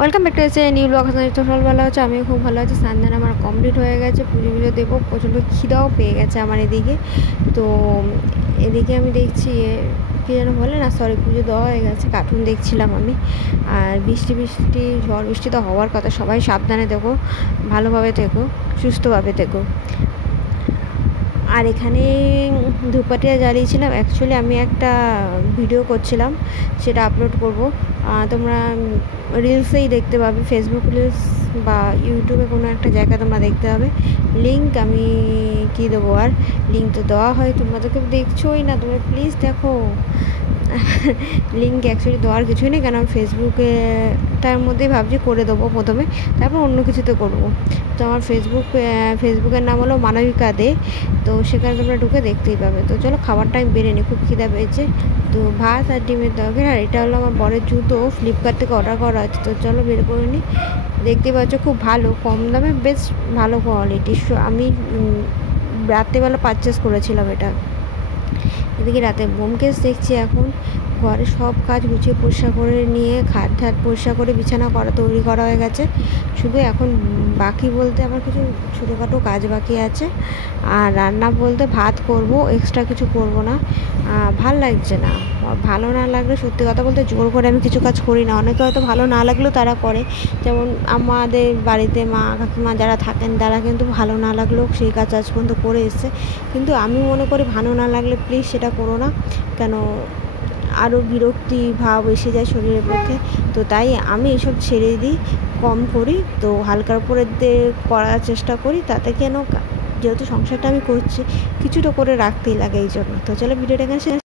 Welcome back to এসে new blog. তো সব ভালো আছে, আমিও খুব ভালো আছি। স্নান আমার কমপ্লিট হয়ে গেছে, পুজো পুজো দেবো। প্রচণ্ড খিদাও পেয়ে গেছে আমার এদিকে। তো এদিকে আমি দেখছি কী যেন বলে না, সরি, পুজো দেওয়া হয়ে গেছে, কার্টুন দেখছিলাম আমি। আর বৃষ্টি বৃষ্টি ঝড় বৃষ্টি তো হওয়ার কথা, সবাই সাবধানে থেকো, ভালোভাবে থেকো, সুস্থভাবে থেকো। আর এখানে ধূপকাঠিটা জ্বালিয়েছিলাম। অ্যাকচুয়ালি আমি একটা ভিডিও করছিলাম, সেটা আপলোড করব, তোমরা রিলসেই দেখতে পাবে, ফেসবুক রিলস বা ইউটিউবে কোনো একটা জায়গায় তোমরা দেখতে পাবে। লিঙ্ক আমি কী দেবো, আর লিঙ্ক তো দেওয়া হয়, তোমরা তো কেউ দেখছোই না, তোমরা প্লিজ দেখো। লিঙ্ক অ্যাকচুয়ালি দেওয়ার কিছুই নেই, কেন আমি ফেসবুকেটার মধ্যেই ভাবছি করে দেবো প্রথমে, তারপর অন্য কিছুতে করবো। তো আমার ফেসবুকের নাম হলো মানবিকা দে। তো সেখানে তোমরা ঢুকে দেখতেই পাবে। তো চলো খাবারটা আমি বেড়ে নিই, খুব খিদা পেয়েছে। তো ভাত আর ডিমের তরকারি। আর এটা হলো আমার বরের জুতো, ফ্লিপকার্ট থেকে অর্ডার করা আছে। তো চলো বের করে নিই। দেখতে পাচ্ছ খুব ভালো, কম দামে বেশ ভালো কোয়ালিটি। আমি রাত্রেবেলা পারচেস করেছিলাম এটা। এদিকে রাতে ব্যোমকেশ দেখছি। এখন ঘরে সব কাজ গুছিয়ে পরিষ্কার করে নিয়ে, খাট ঠাট পরিষ্কার করে বিছানা তৈরি করা হয়ে গেছে। শুধু এখন বাকি বলতে আমার কিছু ছোটোখাটো কাজ বাকি আছে। আর রান্না বলতে ভাত করব, এক্সট্রা কিছু করব না। ভাল লাগছে না। ভালো না লাগলে, সত্যি কথা বলতে, জোর করে আমি কিছু কাজ করি না। অনেকে হয়তো ভালো না লাগলেও তারা করে, যেমন আমাদের বাড়িতে মা কাকিমা যারা থাকেন, তারা কিন্তু ভালো না লাগলেও সেই কাজ আজ পর্যন্ত করে এসছে। কিন্তু আমি মনে করি ভালো না লাগলে প্লিজ সেটা করো না, কেন আরও বিরক্তি ভাব এসে যায় শরীরের পক্ষে। তো তাই আমি এসব ছেড়ে দিই, কম করি। তো হালকার উপরে করার চেষ্টা করি, তাতে কেন, যেহেতু সংসারটা আমি করছি, কিছুটা করে রাখতেই লাগে এই জন্য। তো চলো ভিডিওটা এখানে